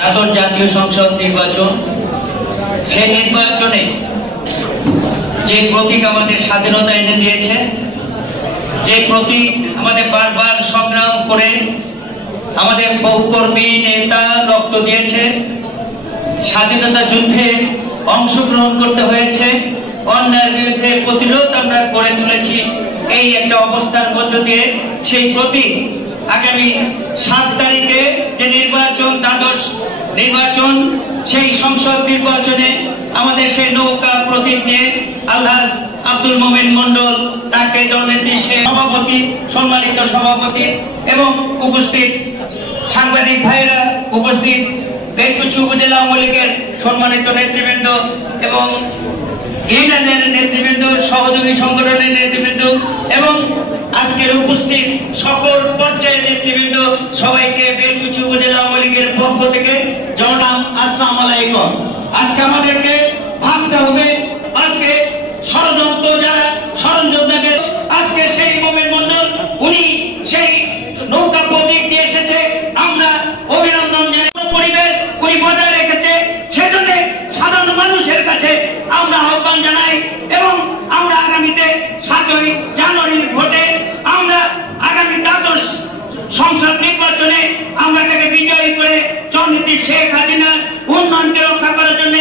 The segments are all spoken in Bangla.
দ্বাদশ জাতীয় সংসদ নির্বাচন, সেই নির্বাচনে যে প্রতীক আমাদের স্বাধীনতা এনে দিয়েছে, যে প্রতীক আমাদের বারবার সংগ্রাম করে আমাদের বহুকর্মী নেতা রক্ত দিয়েছে, স্বাধীনতা যুদ্ধে অংশগ্রহণ করতে হয়েছে, অন্যায়ের বিরুদ্ধে প্রতিরোধ আমরা গড়ে তুলেছি। এই একটা অবস্থার মধ্য দিয়ে সেই প্রতীক আগামী 7 তারিখে যে নির্বাচন, দ্বাদশ নির্বাচন, সেই সংসদ নির্বাচনে আমাদের সেই নৌকা প্রতীক নিয়ে আলহাজ আব্দুল মোমিন মন্ডল, তাকে দলনেত্রী সভাপতি, সম্মানিত সভাপতি এবং উপস্থিত সাংবাদিক ভাইরা, উপস্থিত বেলকুচি উপজেলা আওয়ামী লীগের সম্মানিত নেতৃবৃন্দ এবং ইউনিয়নের নেতৃবৃন্দ, সহযোগী সংগঠনের নেতৃবৃন্দ এবং আজকের উপস্থিত সকল পর্যায়ের নেতৃবৃন্দ, সবাইকে বেলকুচি উপজেলা আওয়ামী লীগের পক্ষ থেকে জনাব আসসালামু আলাইকুম। আজকে আমাদেরকে ভাবতে হবে, আজকে ষড়যন্ত্র যারা ষড়যন্ত্রকে, আজকে সেই মোমিন মন্ডল উনি সেই নৌকা প্রতীক দিয়ে এসেছে, আমরা অভিনন্দন জানাই। পরিবেশ উনি বজায় রেখেছে, সেজন্য সাধারণ মানুষের কাছে আমরা আহ্বান জানাই এবং আমরা আগামীতে 7ই জানুয়ারির ভোটে আমরা আগামী দ্বাদশ সংসদ নির্বাচনে আমরা তাকে বিজয়ী করে জননেত্রী শেখ হাসিনার উন্নয়নকে রক্ষা করার জন্য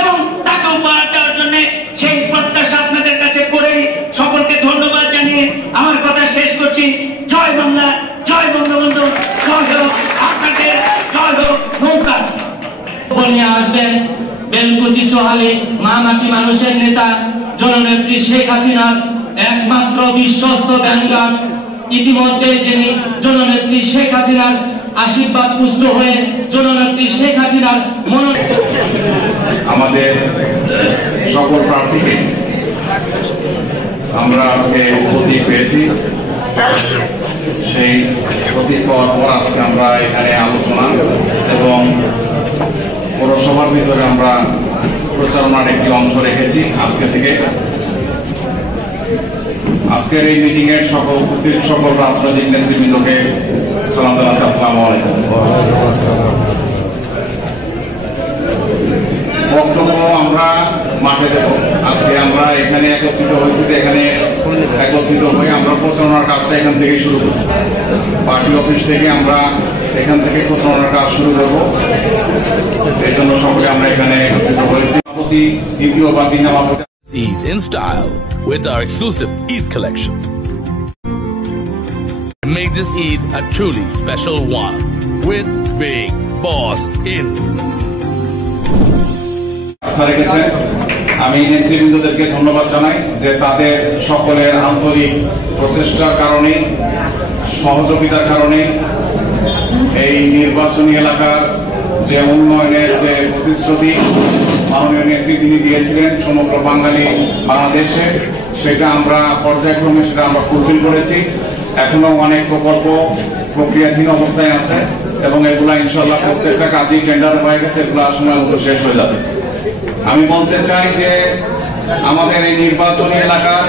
এবং তাকে উপহার দেওয়ার জন্য সেই প্রত্যাশা আপনাদের কাছে করেই সকলকে ধন্যবাদ জানিয়ে আমার কথা শেষ করছি। জয় বাংলা, জয় বঙ্গবন্ধু, জয় হোক আপনাদের, জয় হোক নৌকা। নিয়ে আসবেন বেলকুচি চোহালি মামাটি মানুষের নেতা জননেত্রী শেখ হাসিনার একমাত্র বিশ্বস্ত ব্যাংকার, ইতিমধ্যে যিনি জননেত্রী শেখ হাসিনার আশীর্বাদ পুষ্ট হয়ে জননেত্রী শেখ হাসিনার আমাদের সকল প্রার্থীকে আমরা আজকে প্রতীক পেয়েছি। সেই প্রতীক পাওয়ার পর আজকে আমরা এখানে আলোচনা এবং পৌরসভার ভিতরে আমরা প্রচারণার একটি অংশ রেখেছি। আজকে থেকে আজকের এই মিটিং এর সকল রাজনৈতিক নেতৃবৃন্দকে সালাম জানাচ্ছি। আসসালামু আলাইকুম। বক্তব্য আমরা মাঠে দেব। আজকে আমরা এখানে একত্রিত হয়েছি, এখানে একত্রিত হয়ে আমরা প্রচারণার কাজটা এখান থেকে শুরু করব। পার্টি অফিস থেকে আমরা এখান থেকে প্রচারণার কাজ শুরু করব। এই জন্য সকলে আমরা এখানে একত্রিত হয়েছি। প্রতি দ্বিতীয়বার দিন আমাদের Eid in style with our exclusive Eid collection. Make this Eid a truly special one with Big Boss in. আমি নেতৃবৃন্দদেরকে ধন্যবাদ জানাই যে তাদের সকলের আন্তরিক প্রচেষ্টার কারণে, সহযোগিতার কারণে এই নির্বাচনী এলাকার যে উন্নয়নের যে প্রতিশ্রুতি মাননীয় নেত্রী তিনি দিয়েছিলেন সমগ্র বাঙালি বাংলাদেশে, সেটা আমরা পর্যায়ক্রমে সেটা আমরা ফুলফিল করেছি। এখনো অনেক প্রকল্প প্রক্রিয়াধীন অবস্থায় আছে এবং এগুলা ইনশাল্লাহ প্রত্যেকটা কাজই টেন্ডার হয়ে গেছে, এগুলা সময় মতো শেষ হয়ে যাবে। আমি বলতে চাই যে আমাদের এই নির্বাচনী এলাকার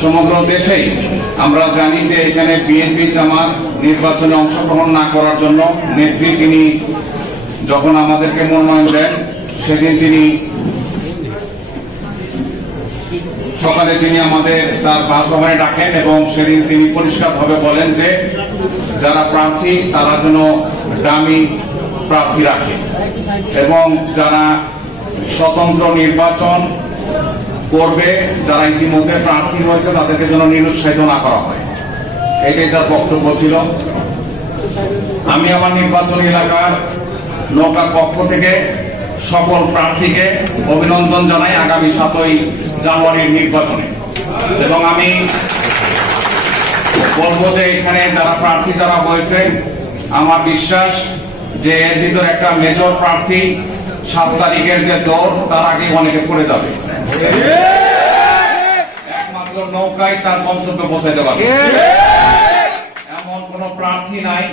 সমগ্র দেশেই আমরা জানি যে এখানে বিএনপি জামাত নির্বাচনে অংশগ্রহণ না করার জন্য নেত্রী তিনি যখন আমাদেরকে মনোনয়ন দেন, সেদিন তিনি সকালে তিনি আমাদের তার বাসভবনে ডাকেন এবং সেদিন তিনি পরিষ্কারভাবে বলেন যে যারা প্রার্থী তারা যেন ডামি প্রার্থী রাখে এবং যারা স্বতন্ত্র নির্বাচন করবে, যারা ইতিমধ্যে প্রার্থী হয়েছে তাদেরকে যেন নিরুৎসাহিত না করা হয়। এটাই তার বক্তব্য ছিল। আমি আমার নির্বাচনী এলাকার নৌকার পক্ষ থেকে সকল প্রার্থীকে অভিনন্দন জানাই আগামী 7ই জানুয়ারির নির্বাচনে এবং আমি বলবো যে এখানে যারা প্রার্থী যারা হয়েছে, আমার বিশ্বাস যে এর ভিতরে একটা মেজর প্রার্থী 7 তারিখের যে দৌড় তার আগে অনেকে পড়ে যাবে। একমাত্র নৌকায় তার গন্তব্যে পৌঁছাইতে পারবে। এমন কোন প্রার্থী নাই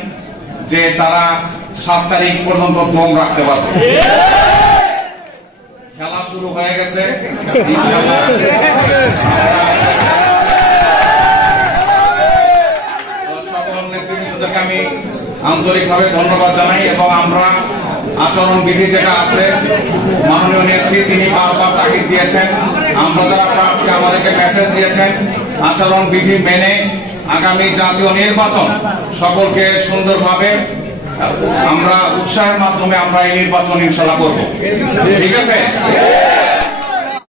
যে তারা 7 তারিখ পর্যন্ত দম রাখতে পারবে। খেলা শুরু হয়ে গেছে। সকল নেতৃবৃন্দকে আমি আন্তরিকভাবে ধন্যবাদ জানাই। এবং আমরা আচরণ বিধি যেটা আছে, মাননীয় নেত্রী তিনি বারবার তাগিদ দিয়েছেন, আমরা যারা প্রার্থী আমাদেরকে মেসেজ দিয়েছেন, আচরণ বিধি মেনে আগামী জাতীয় নির্বাচন সকলকে সুন্দরভাবে আমরা উৎসাহের মাধ্যমে আমরা এই নির্বাচন ইনশাল্লাহ করব। ঠিক আছে?